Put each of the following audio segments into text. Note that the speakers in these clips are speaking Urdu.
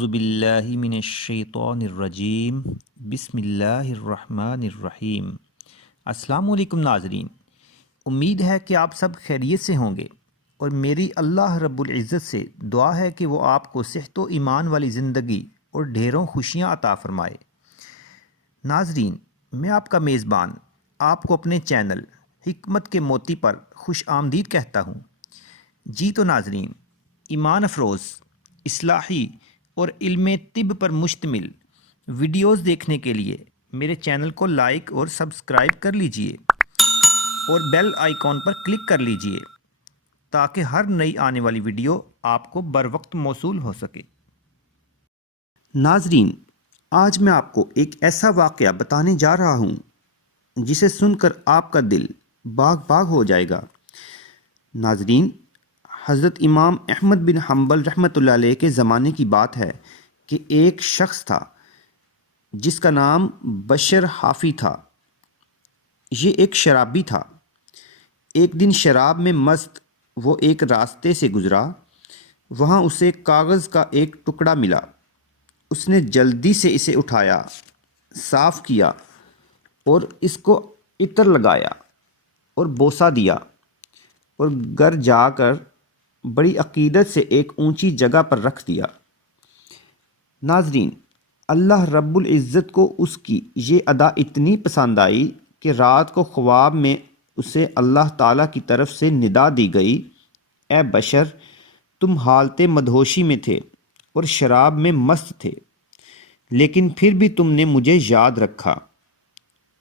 اعوذ باللہ من الشیطان الرجیم بسم اللہ الرحمن الرحیم۔ السلام علیکم ناظرین، امید ہے کہ آپ سب خیریت سے ہوں گے اور میری اللہ رب العزت سے دعا ہے کہ وہ آپ کو صحت و ایمان والی زندگی اور ڈھیروں خوشیاں عطا فرمائے۔ ناظرین، میں آپ کا میزبان آپ کو اپنے چینل حکمت کے موتی پر خوش آمدید کہتا ہوں۔ جی تو ناظرین، ایمان افروز، اصلاحی اور علم طب پر مشتمل ویڈیوز دیکھنے کے لیے میرے چینل کو لائک اور سبسکرائب کر لیجئے اور بیل آئیکن پر کلک کر لیجئے تاکہ ہر نئی آنے والی ویڈیو آپ کو بر وقت موصول ہو سکے۔ ناظرین، آج میں آپ کو ایک ایسا واقعہ بتانے جا رہا ہوں جسے سن کر آپ کا دل باغ باغ ہو جائے گا۔ ناظرین، حضرت امام احمد بن حنبل رحمۃ اللہ علیہ کے زمانے کی بات ہے کہ ایک شخص تھا جس کا نام بشر حافی تھا۔ یہ ایک شرابی تھا۔ ایک دن شراب میں مست وہ ایک راستے سے گزرا۔ وہاں اسے کاغذ کا ایک ٹکڑا ملا۔ اس نے جلدی سے اسے اٹھایا، صاف کیا اور اس کو عطر لگایا اور بوسہ دیا اور گھر جا کر بڑی عقیدت سے ایک اونچی جگہ پر رکھ دیا۔ ناظرین، اللہ رب العزت کو اس کی یہ ادا اتنی پسند آئی کہ رات کو خواب میں اسے اللہ تعالیٰ کی طرف سے ندا دی گئی، اے بشر، تم حالت مدہوشی میں تھے اور شراب میں مست تھے، لیکن پھر بھی تم نے مجھے یاد رکھا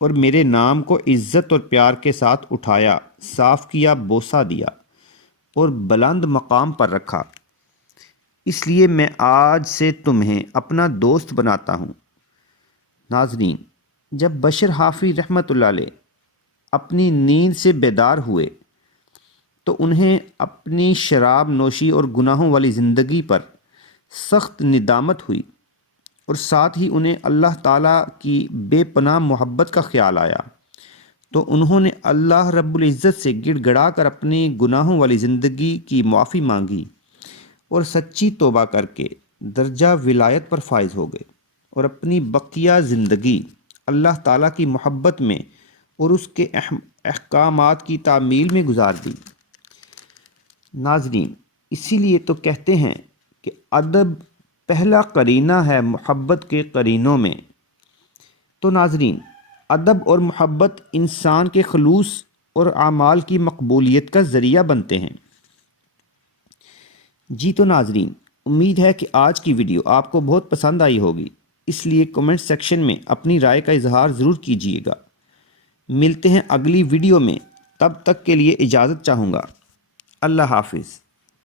اور میرے نام کو عزت اور پیار کے ساتھ اٹھایا، صاف کیا، بوسہ دیا اور بلند مقام پر رکھا۔ اس لیے میں آج سے تمہیں اپنا دوست بناتا ہوں۔ ناظرین، جب بشر حافی رحمۃ اللہ علیہ اپنی نیند سے بیدار ہوئے تو انہیں اپنی شراب نوشی اور گناہوں والی زندگی پر سخت ندامت ہوئی اور ساتھ ہی انہیں اللہ تعالیٰ کی بے پناہ محبت کا خیال آیا، تو انہوں نے اللہ رب العزت سے گڑ گڑا کر اپنی گناہوں والی زندگی کی معافی مانگی اور سچی توبہ کر کے درجہ ولایت پر فائز ہو گئے اور اپنی بقیہ زندگی اللہ تعالیٰ کی محبت میں اور اس کے احکامات کی تعمیل میں گزار دی۔ ناظرین، اسی لیے تو کہتے ہیں کہ ادب پہلا قرینہ ہے محبت کے قرینوں میں۔ تو ناظرین، ادب اور محبت انسان کے خلوص اور اعمال کی مقبولیت کا ذریعہ بنتے ہیں۔ جی تو ناظرین، امید ہے کہ آج کی ویڈیو آپ کو بہت پسند آئی ہوگی، اس لیے کمنٹ سیکشن میں اپنی رائے کا اظہار ضرور کیجیے گا۔ ملتے ہیں اگلی ویڈیو میں، تب تک کے لیے اجازت چاہوں گا۔ اللہ حافظ۔